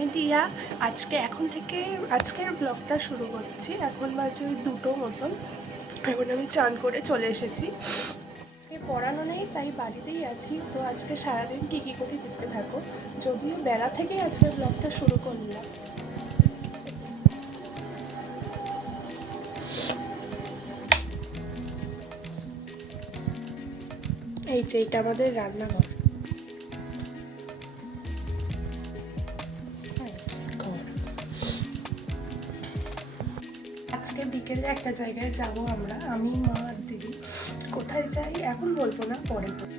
আমি দিয়া এখন থেকে আজকের ব্লগটা শুরু করছি। এখন বাজে ওই 2টো মতন। এখন আমি চান করে চলে এসেছি। আজকে পড়ানো নেই, তাই বাড়িতেই আছি। তো আজকে সারাদিন কী করি দেখতে থাকো। যদিও বেলা থেকেই আজকে ব্লগটা শুরু করলাম। এই যে এটা আমাদের রান্নাঘর। আজকে বিকেলে একটা জায়গায় যাব আমরা, আমি, মা আর দিদি। কোথায় যাই এখন বলবো না, পরে বলবো।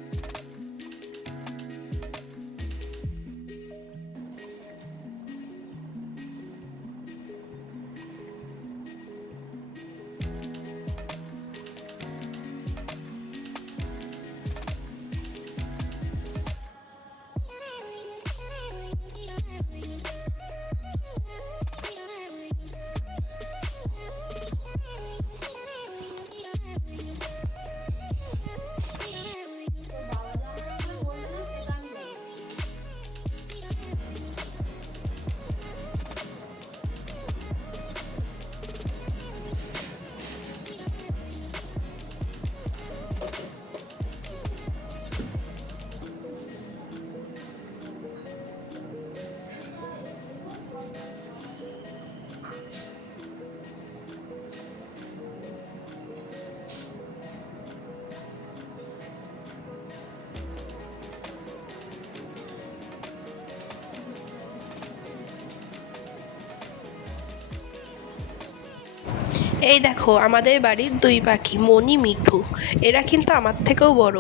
এই দেখো আমাদের বাড়ির 2 পাখি, মনি, মিঠু। এরা কিন্তু আমার থেকেও বড়।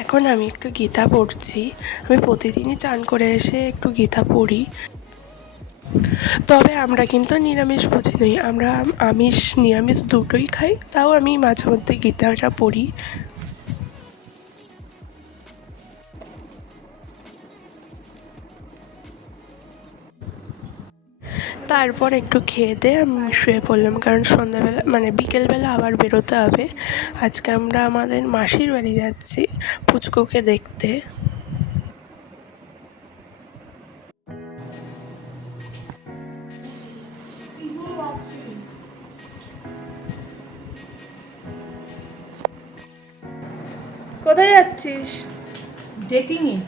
এখন আমি একটু গীতা পড়ছি। আমি প্রতিদিনই চান করে এসে একটু গীতা পড়ি। তবে আমরা কিন্তু নিরামিষ ভোজী নই, আমরা আমিষ নিরামিষ দুটোই খাই। তাও আমি মাঝে মধ্যে গীতাটা পড়ি। তারপর একটু খেয়ে দিয়ে আমি শুয়ে পড়লাম, কারণ সন্ধ্যাবেলা মানে বিকেলবেলা আবার বেরোতে হবে। আজকে আমরা আমাদের মাসির বাড়ি যাচ্ছি পুচকুকে দেখতে। কোথায় যাচ্ছিস? ডেটিংয়ে।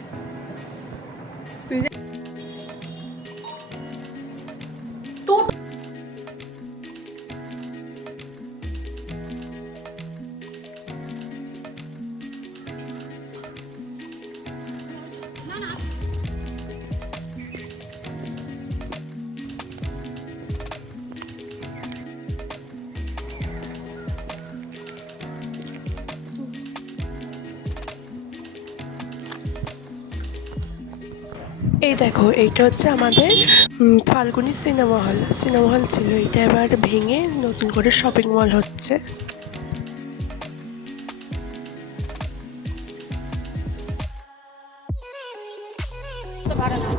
এই দেখো, এইটা হচ্ছে আমাদের ফাল্গুনি সিনেমা হল ছিল। এটা এবার ভেঙে নতুন করে শপিং মল হচ্ছে।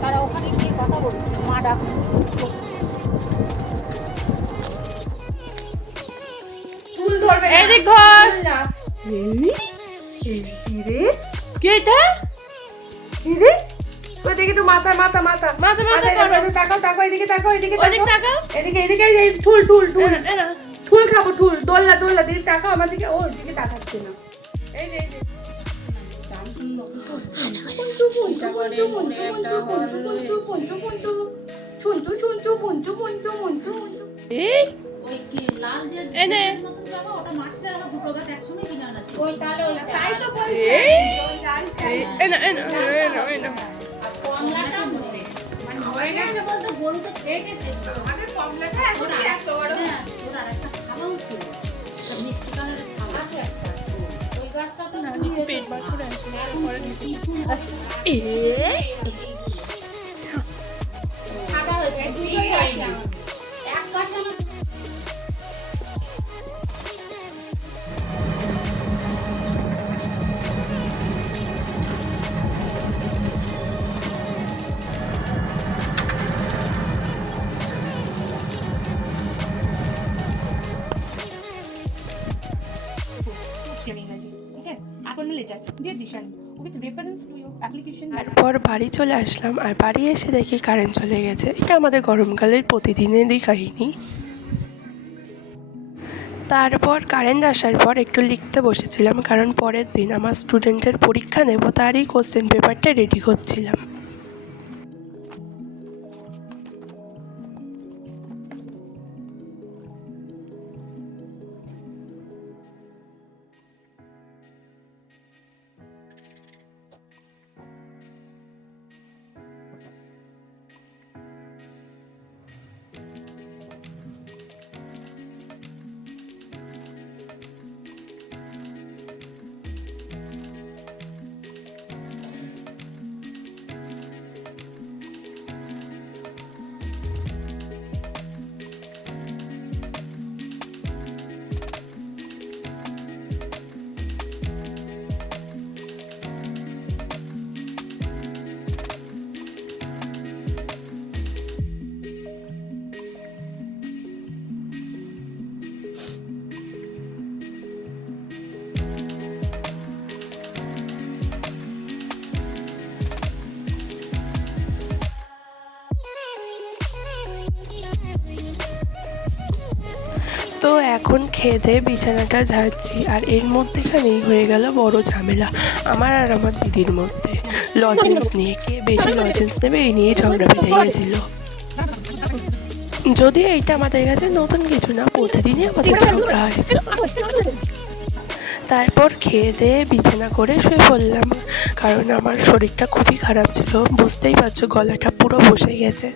তারা ওখানে গিয়ে কথা বলছে, মা ডাক। চুল ধরবে এই দেখ ঘর। কে এটা? রে ওই দেখি তো মাথা মাথা মাথা মাথা মাথা তাকাও তাকাও, এদিকে তাকাও, এদিকে তাকাও, এদিকে এদিকে এই ঠুল ঠুল ঠুল ঠুল খাবো, ঠুল দোল্লা দোল্লা দিদি তাকাও আমার দিকে। ও দিকে তাকাচ্ছে না। এই যে এই যে ওই কি লাল যে মতন জামা, ওটা মাসির আনা দুটো গাছ একসঙ্গে কিনে আনা ছিল। ওই তাহলে ওই তাই তো বলছি। কমলাটা মানে হয়ে গেছে বলতে গরুটা খেয়ে গেছে। আমাদের কমলাটা এখন এত বড়। ওর আরেকটা খাওয়া উচিত। মিষ্টি কালারের খাওয়া তো একটা। ওই গাছটা তো পেট বার করে আছে। সাদা হয়েছে, দুটোই আছে। এক গাছ আমার letter. Dear Dishan, with reference to your application. তারপর বাড়ি চলে আসলাম, আর বাড়ি এসে দেখি কারেন্ট চলে গেছে। এটা আমাদের গরমকালের প্রতিদিনেরই কাহিনী। তারপর কারেন্ট আসার পর একটু লিখতে বসেছিলাম, কারণ পরের দিন আমার স্টুডেন্টের পরীক্ষা নেব, তারই কোশ্চেন পেপারটা রেডি করছিলাম। তো এখন খেয়ে দিয়ে বিছানাটা ঝাড়ছি, আর এর মধ্যেখানেই হয়ে গেল বড় ঝামেলা আমার আর আমার দিদির মধ্যে লজেন্স নিয়ে। কে বেশি লজেন্স নেবে এই নিয়ে ঝগড়া বেঁধে গিয়েছিল। যদিও এইটা আমাদের কাছে নতুন কিছু না, প্রতিদিনই আমাদের ঝগড়া হয়। তারপর খেয়ে দিয়ে বিছানা করে শুয়ে পড়লাম, কারণ আমার শরীরটা খুবই খারাপ ছিল, বুঝতেই পারছো গলাটা পুরো বসে গেছে।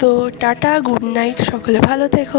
তো টাটা, গুড নাইট, সকলে ভালো থেকো।